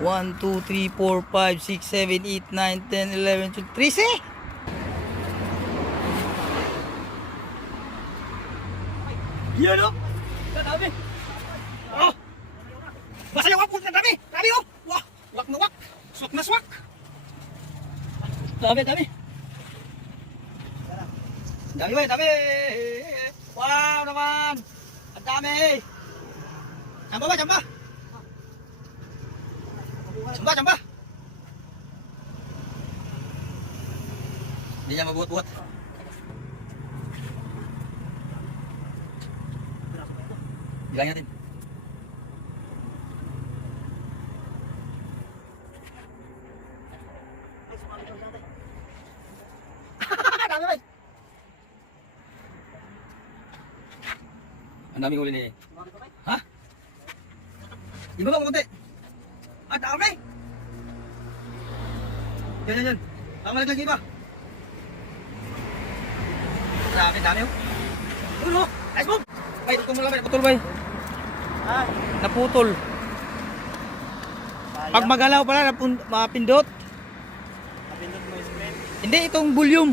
1, 2, 3, 4, 5, 6, 7, 8, 9, 10, 11, 12, 13! Yan o! Dami! Oh! Basta yung apple na dami! Dami oh! Wah! Wak na wak! Swak na swak! Dami, dami! Dami ba? Dami! Wow naman! Ang dami! Samba ba? Samba! Samba, samba! Hindi niya mabuhat-buhat. Bilangin natin. Ang daming huli ni... Ha? Iba ba kumunti? At Ah, eh. dami! Yan, yan, yan. Tama lang iba. Dami, dami. Ulo! Nice move! Bay, tutol mo lang, bay. Putol, bay. Ay. Naputol. Pag magalaw pala, mapindot. Mapindot mo yung spray? Hindi, itong volume.